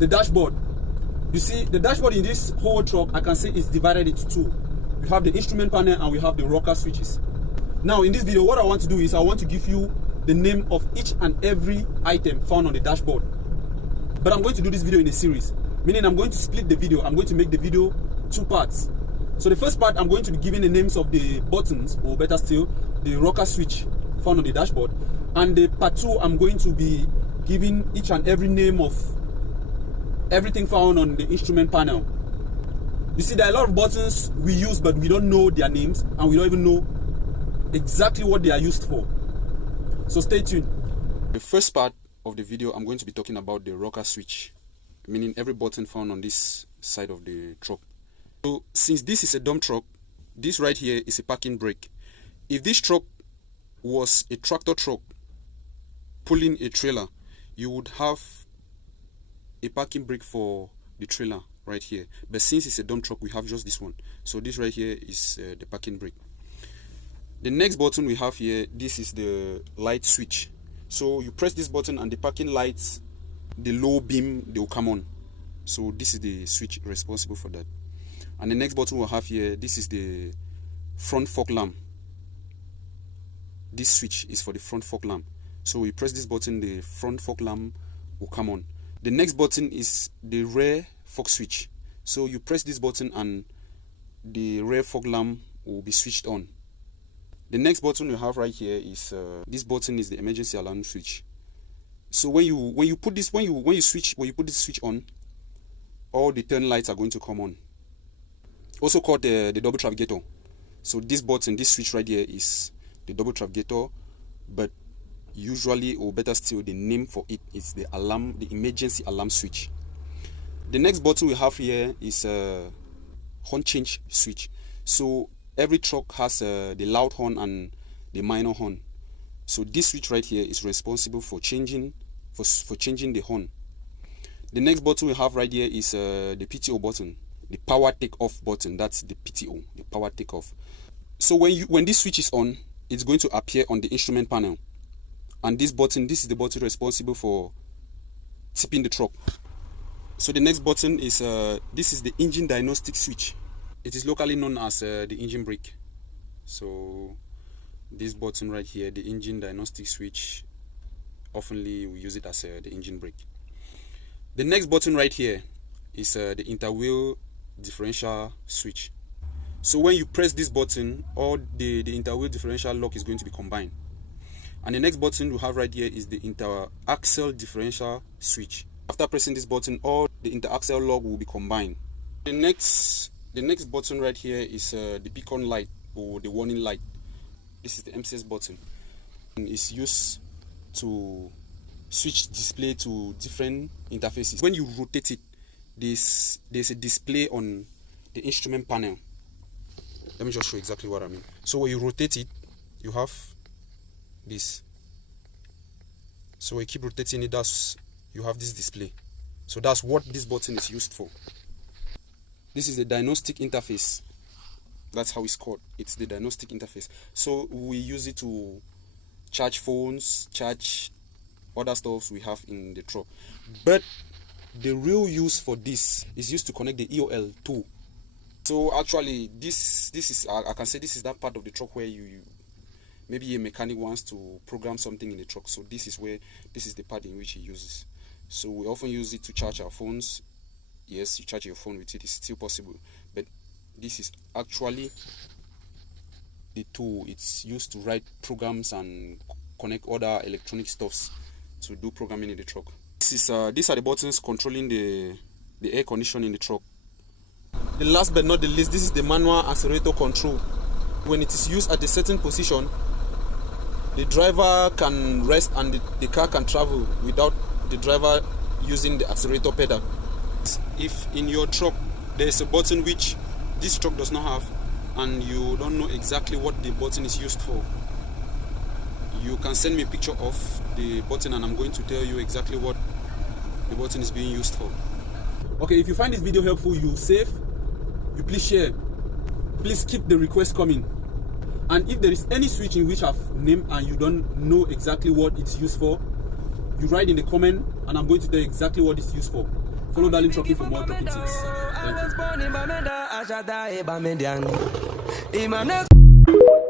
the dashboard. You see, the dashboard in this whole truck, I can say it's divided into two. We have the instrument panel and we have the rocker switches. Now, in this video, what I want to do is I want to give you the name of each and every item found on the dashboard. But I'm going to do this video in a series, meaning I'm going to split the video. I'm going to make the video two parts. So the first part, I'm going to be giving the names of the buttons, or better still, the rocker switch found on the dashboard. And the part two, I'm going to be giving each and every name of everything found on the instrument panel. You see, there are a lot of buttons we use, but we don't know their names, and we don't even know exactly what they are used for. So stay tuned. The first part of the video, I'm going to be talking about the rocker switch, meaning every button found on this side of the truck. So since this is a dump truck, this right here is a parking brake. If this truck was a tractor truck pulling a trailer, you would have a parking brake for the trailer right here. But since it's a dump truck, we have just this one. So this right here is the parking brake. The next button we have here, this is the light switch. So you press this button and the parking lights, the low beam, they will come on. So this is the switch responsible for that. And the next button we'll have here, this is the front fog lamp. This switch is for the front fog lamp. So we press this button, the front fog lamp will come on. The next button is the rear fog switch. So you press this button and the rear fog lamp will be switched on. The next button you have right here is this button is the emergency alarm switch. So when you put this switch on, all the turn lights are going to come on. Also called the double trafficator. So this button, this switch right here is the double trafficator, but usually, or better still, the name for it is the alarm, the emergency alarm switch. The next button we have here is a horn change switch. So every truck has the loud horn and the minor horn. So this switch right here is responsible for changing changing the horn. The next button we have right here is the PTO button, the power take off button. That's the PTO, the power take off. So when this switch is on, it's going to appear on the instrument panel. And this button, this is the button responsible for tipping the truck. So the next button is this is the engine diagnostic switch. It is locally known as the engine brake. So this button right here, the engine diagnostic switch, oftenly we use it as the engine brake. The next button right here is the interwheel differential switch. So when you press this button, all the interwheel differential lock is going to be combined. And the next button we have right here is the interaxle differential switch. After pressing this button, all the interaxle lock will be combined. The next button right here is the beacon light, or the warning light. This is the MCS button. And it's used to switch display to different interfaces. When you rotate it, there's a display on the instrument panel. Let me just show you exactly what I mean. So when you rotate it, you have this. So when you keep rotating it, you have this display. So that's what this button is used for. This is the diagnostic interface. That's how it's called. It's the diagnostic interface. So we use it to charge phones, charge other stuff we have in the truck. But the real use for this is used to connect the EOL tool. So actually, this is, I can say this is that part of the truck where maybe a mechanic wants to program something in the truck. So this is the part in which he uses. So we often use it to charge our phones. Yes, you charge your phone with it, it's still possible. But this is actually the tool. It's used to write programs and connect other electronic stuffs to do programming in the truck. These are the buttons controlling the air conditioning in the truck. The last but not the least, this is the manual accelerator control. When it is used at a certain position, the driver can rest and the car can travel without the driver using the accelerator pedal. If in your truck there is a button which this truck does not have, and you don't know exactly what the button is used for, you can send me a picture of the button and I'm going to tell you exactly what the button is being used for. Okay, if you find this video helpful, you save, you please share, please keep the request coming. And if there is any switch in which I've named and you don't know exactly what it's used for, you write in the comment and I'm going to tell you exactly what it's used for. Follow Darling Trucking for more talking tips. Thank you.